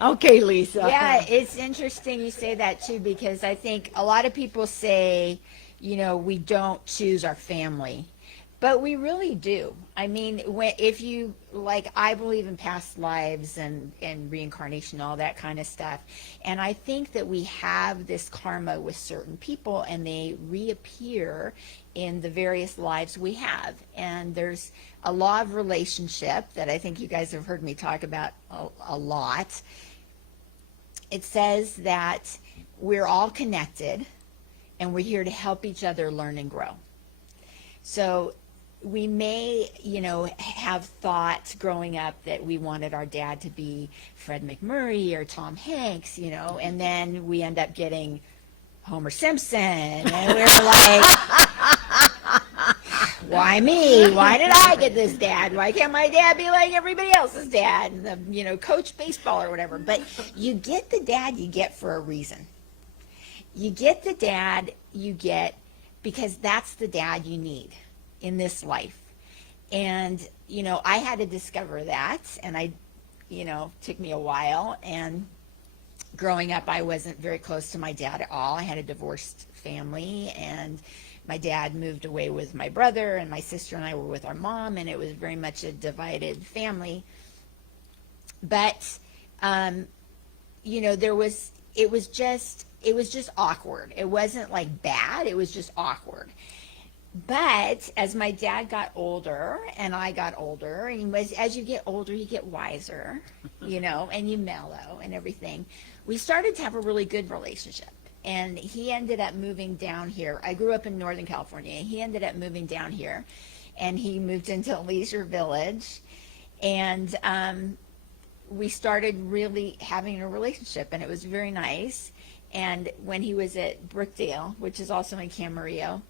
Okay, Lisa. Yeah, it's interesting you say that too, because I think a lot of people say, we don't choose our family, but we really do. I mean, if you, like, I believe in past lives and reincarnation, all that kind of stuff. And I think that we have this karma with certain people and they reappear in the various lives we have. And there's a law of relationship that I think you guys have heard me talk about a lot. It says that we're all connected and we're here to help each other learn and grow. So we may, have thought growing up that we wanted our dad to be Fred McMurray or Tom Hanks, and then we end up getting Homer Simpson, and we're like, why me? Why did I get this dad? Why can't my dad be like everybody else's dad? And coach baseball or whatever. But you get the dad you get for a reason. You get the dad you get because that's the dad you need in this life. And, I had to discover that, and took me a while. And growing up, I wasn't very close to my dad at all. I had a divorced family, and my dad moved away with my brother, and my sister and I were with our mom, and it was very much a divided family. But, it was just awkward. It wasn't like bad. It was just awkward. But as my dad got older and I got older, and as you get older, you get wiser, and you mellow and everything. We started to have a really good relationship. And he ended up moving down here. I grew up in Northern California. He ended up moving down here, and he moved into Leisure Village. And we started really having a relationship, and it was very nice. And when he was at Brookdale, which is also in Camarillo,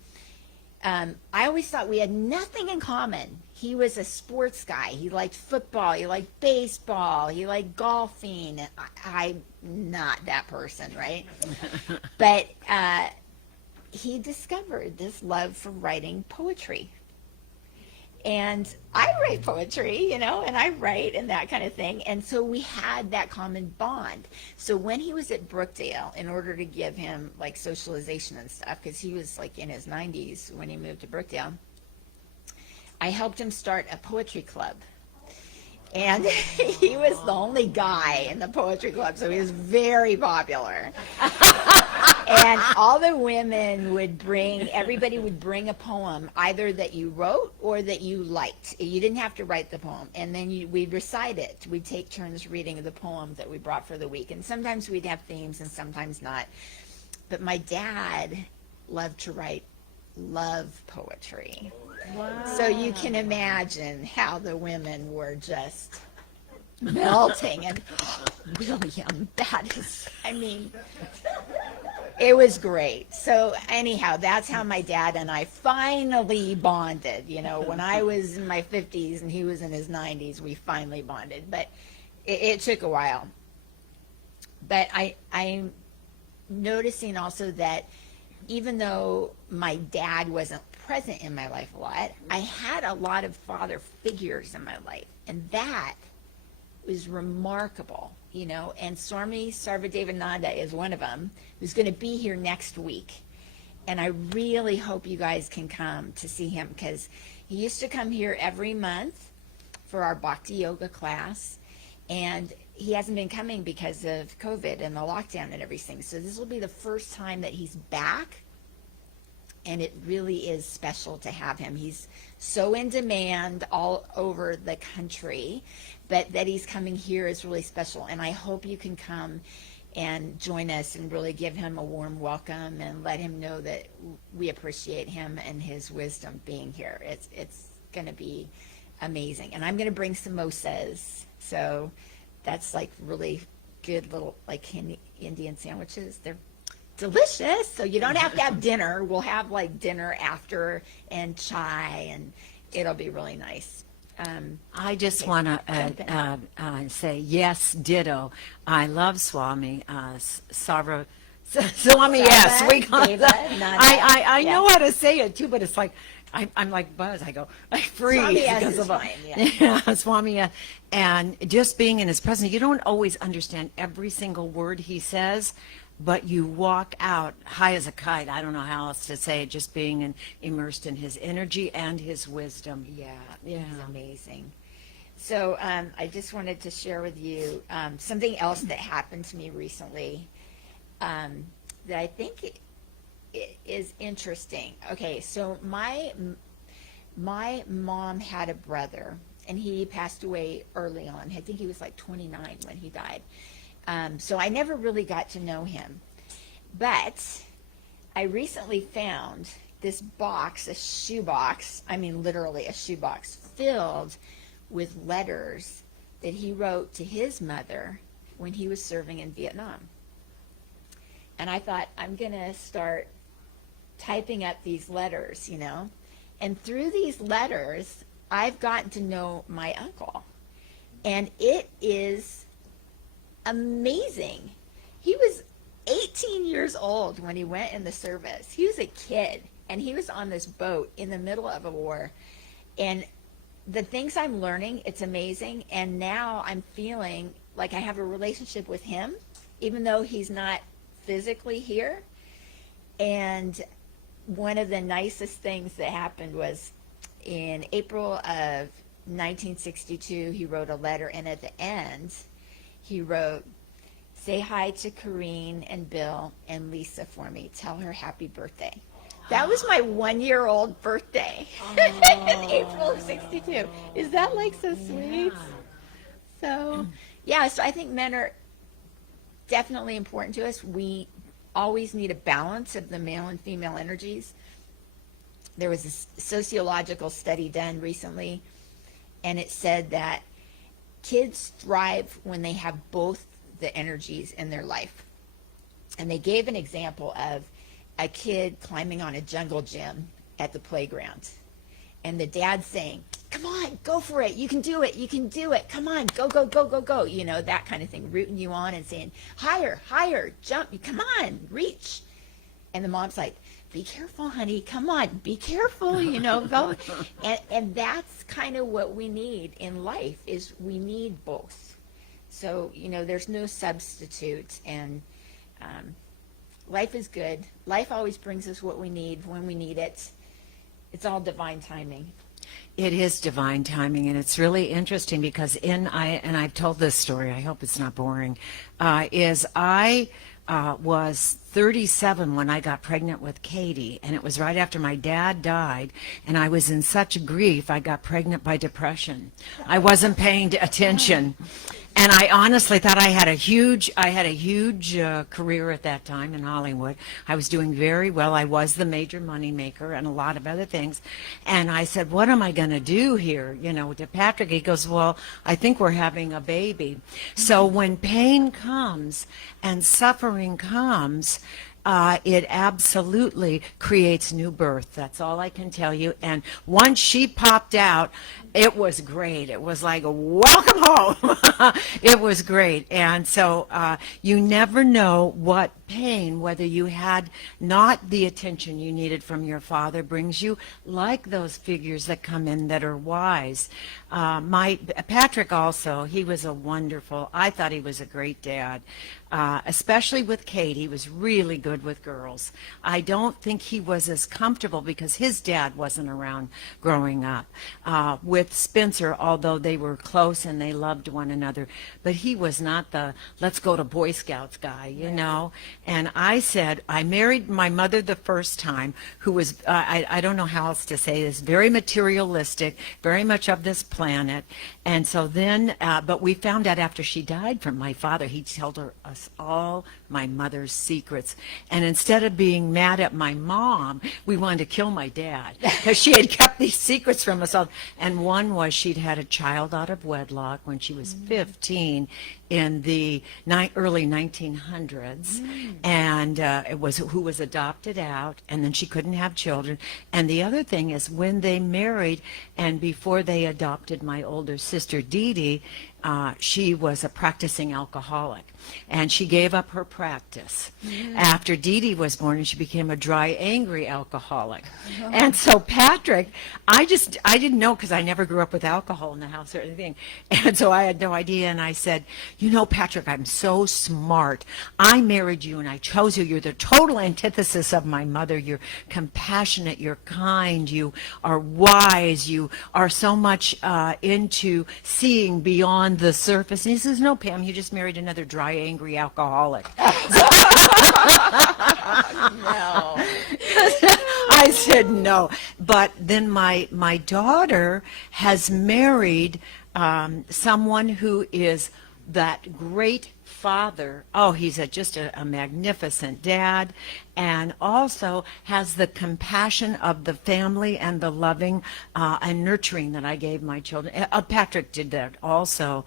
I always thought we had nothing in common. He was a sports guy. He liked football. He liked baseball. He liked golfing. I'm not that person, right? But he discovered this love for writing poetry. And I write poetry, and I write and that kind of thing. And so we had that common bond. So when he was at Brookdale, in order to give him like socialization and stuff, because he was like in his 90s when he moved to Brookdale, I helped him start a poetry club. And he was the only guy in the poetry club, so he was very popular. And all the women everybody would bring a poem, either that you wrote or that you liked. You didn't have to write the poem. And then we'd recite it. We'd take turns reading the poem that we brought for the week. And sometimes we'd have themes and sometimes not. But my dad loved to write love poetry. Wow. So you can imagine how the women were just melting. And William, it was great. So anyhow, that's how my dad and I finally bonded. When I was in my 50s and he was in his 90s, we finally bonded. But it took a while. But I'm noticing also that even though my dad wasn't present in my life a lot, I had a lot of father figures in my life, and that was remarkable, and Swami Sarvadevananda is one of them, who's going to be here next week. And I really hope you guys can come to see him, because he used to come here every month for our Bhakti Yoga class, and he hasn't been coming because of COVID and the lockdown and everything. So this will be the first time that he's back, and it really is special to have him. He's so in demand all over the country, but that he's coming here is really special. And I hope you can come and join us and really give him a warm welcome and let him know that we appreciate him and his wisdom being here. It's going to be amazing. And I'm going to bring samosas. So that's like really good little like Indian sandwiches. They're delicious. So you don't have to have dinner. We'll have like dinner after and chai, and it'll be really nice. I just want to say yes, ditto. I love Swami Swami. Yes, we call that. I know how to say it too, but it's like I'm like Buzz. I go, I freeze. Swami S because is of fine, yeah. yeah, Swami S. And just being in his presence, you don't always understand every single word he says, but you walk out high as a kite. I don't know how else to say it, just being immersed in his energy and his wisdom. Yeah, Yeah. he's amazing. So I just wanted to share with you something else that happened to me recently that I think it is interesting. Okay, so my mom had a brother, and he passed away early on. I think he was like 29 when he died. So I never really got to know him. But I recently found this box, a shoebox, I mean literally a shoebox, filled with letters that he wrote to his mother when he was serving in Vietnam. And I thought, I'm going to start typing up these letters, you know. And through these letters, I've gotten to know my uncle. And it is amazing. He was 18 years old when he went in the service. He was a kid, and he was on this boat in the middle of a war. And the things I'm learning, it's amazing. And now I'm feeling like I have a relationship with him, even though he's not physically here. And one of the nicest things that happened was in April of 1962, he wrote a letter, and at the end, he wrote, "Say hi to Corrine and Bill and Lisa for me. Tell her happy birthday." That was my 1-year-old birthday in April of 62. Is that like so sweet? So, yeah, so I think men are definitely important to us. We always need a balance of the male and female energies. There was a sociological study done recently, and it said that kids thrive when they have both the energies in their life. And they gave an example of a kid climbing on a jungle gym at the playground, and the dad saying, "Come on, go for it, you can do it, you can do it, come on, go, go, go, go, go," you know, that kind of thing, rooting you on and saying, "Higher, higher, jump, come on, reach." And the mom's like, "Be careful, honey, come on, be careful, you know, go." And that's kind of what we need in life, is we need both. So, you know, there's no substitute, and life is good. Life always brings us what we need when we need it. It's all divine timing. It is divine timing, and it's really interesting because I've told this story, I hope it's not boring, I was 37 when I got pregnant with Katie, and it was right after my dad died, and I was in such grief, I got pregnant by depression. I wasn't paying attention. And I honestly thought I had a huge career at that time in Hollywood. I was doing very well. I was the major money maker and a lot of other things. And I said, "What am I going to do here?" You know, to Patrick, he goes, "Well, I think we're having a baby." So when pain comes and suffering comes, it absolutely creates new birth. That's all I can tell you. And once she popped out, it was great. It was like, welcome home. It was great. And so you never know what pain, whether you had not the attention you needed from your father, brings you, like those figures that come in that are wise. My Patrick also, he was I thought he was a great dad, especially with Kate. He was really good with girls. I don't think he was as comfortable because his dad wasn't around growing up. With Spencer, although they were close and they loved one another, but he was not the let's go to Boy Scouts guy, you know. And I said, I married my mother the first time, who was, I don't know how else to say this, very materialistic, very much of this planet. And so then, but we found out after she died from my father, he told us all my mother's secrets. And instead of being mad at my mom, we wanted to kill my dad because she had kept these secrets from us all. And one was she'd had a child out of wedlock when she was 15 in the early 1900s, and who was adopted out, and then she couldn't have children. And the other thing is, when they married and before they adopted my older sister Dee Dee, she was a practicing alcoholic, and she gave up her practice after Dee Dee was born, and she became a dry, angry alcoholic. And so Patrick, I didn't know, because I never grew up with alcohol in the house or anything, and so I had no idea. And I said, you know, Patrick, I'm so smart. I married you and I chose you. You're the total antithesis of my mother. You're compassionate, you're kind, you are wise, you are so much into seeing beyond the surface. And he says, no, Pam, you just married another dry, angry alcoholic. No. I said no. But then my daughter has married someone who is that great father. Oh, he's just a magnificent dad, and also has the compassion of the family and the loving and nurturing that I gave my children. Patrick did that also.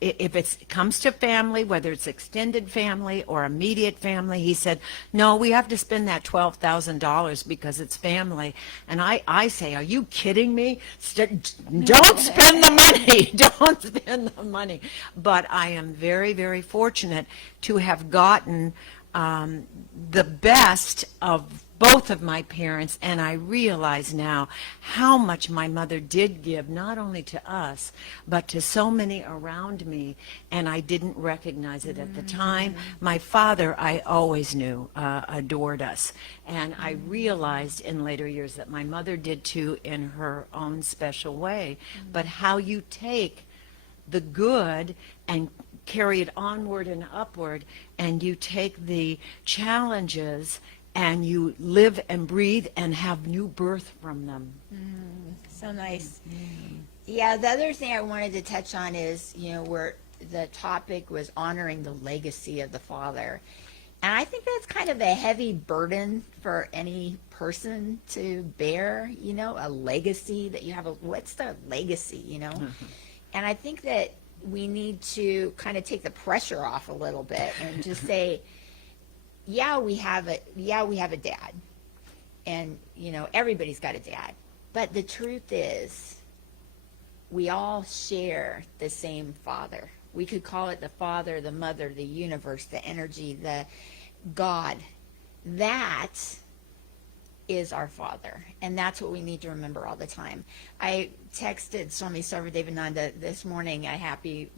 If it comes to family, whether it's extended family or immediate family, he said, no, we have to spend that $12,000 because it's family. And I say, are you kidding me? Don't spend the money. Don't spend the money. But I am very, very fortunate to have gotten the best of both of my parents, and I realize now how much my mother did give, not only to us, but to so many around me, and I didn't recognize it at the time. My father, I always knew, adored us, and I realized in later years that my mother did too, in her own special way. But how you take the good and carry it onward and upward, and you take the challenges and you live and breathe and have new birth from them. So nice. Yeah, the other thing I wanted to touch on is, where the topic was honoring the legacy of the father. And I think that's kind of a heavy burden for any person to bear, a legacy that you have. What's the legacy, And I think that we need to kind of take the pressure off a little bit and just say, yeah, we have a dad, and everybody's got a dad, but the truth is we all share the same father. We could call it the father, the mother, the universe, the energy, the God. That is our father, and that's what we need to remember all the time. I texted Swami Sarvadavananda this morning a happy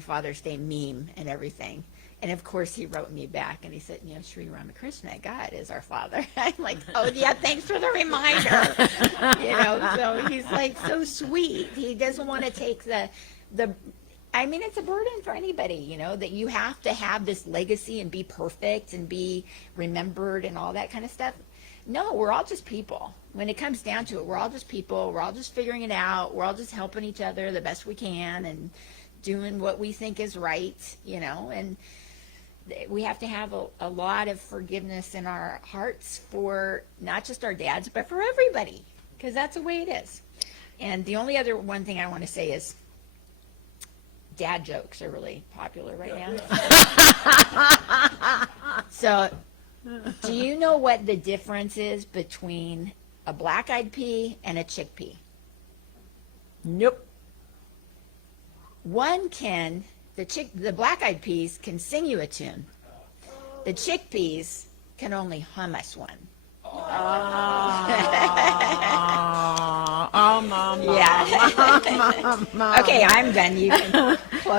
Father's Day meme and everything. And of course, he wrote me back and he said, Sri Ramakrishna, God is our father. I'm like, oh, yeah, thanks for the reminder. So he's like so sweet. He doesn't want to take it's a burden for anybody, that you have to have this legacy and be perfect and be remembered and all that kind of stuff. No, we're all just people. When it comes down to it, we're all just people. We're all just figuring it out. We're all just helping each other the best we can and doing what we think is right, and we have to have a lot of forgiveness in our hearts for not just our dads, but for everybody, because that's the way it is. And the only other one thing I want to say is dad jokes are really popular right now. So, do you know what the difference is between a black-eyed pea and a chickpea? Nope. The black-eyed peas can sing you a tune. The chickpeas can only hum us one. Oh, Mama. Yeah. Okay, I'm done. You can close.